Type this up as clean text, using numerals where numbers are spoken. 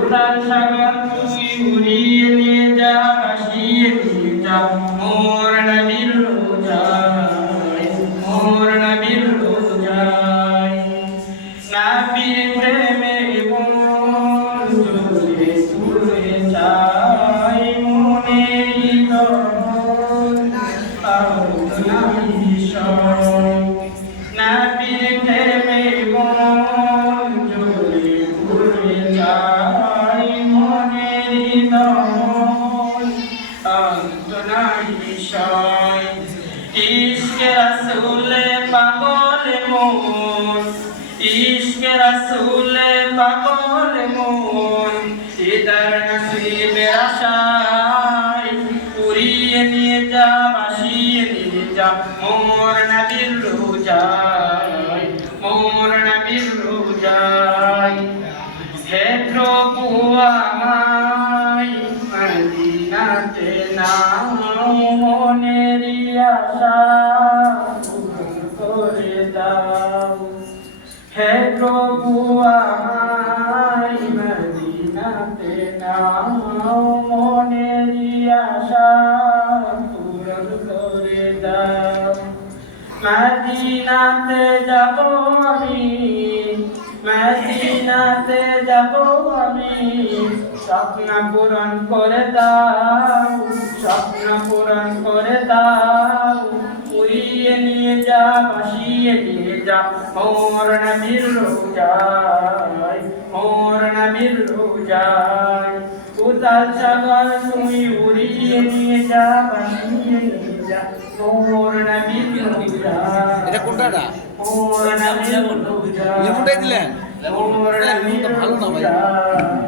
উতাল সাগর তুই উড়িয়ে নিয়ে যা ভাসিয়ে নিয়ে যা মোর নবীর রোজায় মোর নবীর রোজায় নবীর প্রেমে মন জ্বলে পুড়ে যায় মনের দহন আগুন বিষয় নবীর প্রেমে মন জ্বলে পুড়ে যায় মনের দহন আগুন বিষয় ইশকে রাসূলে পাগল মন ইশকে রাসূলে পাগল মন ইদার নসিবের আশায় উড়িয়ে নিয়ে যা ভাসিয়ে নিয়ে যা মোর নবীর রোজায় মোর নবীর রোজায় হে প্রভু আমায় মদিনাতে নাও মনের আশা পূরণ করে দাও হে প্রভু আমায় মদিনাতে নাও মনের আশা পূরণ করে দাও মদিনাতে যাব আমি মদিনাতে যাব আমি স্বপ্ন পূরণ করে দাও স্বপ্ন পূরণ করে দাও উড়িয়ে নিয়ে যা ভাসিয়ে নিয়ে যা মোর নবীর রোজায় মোর নবীর রোজায় উতাল সাগর তুই উড়িয়ে নিয়ে যা ভাসিয়ে নিয়ে যা মোর নবীর রোজায় এটা কোনটা মোর নবীর রোজায় লেমনটাই দিলেন মোর নবীর রোজায়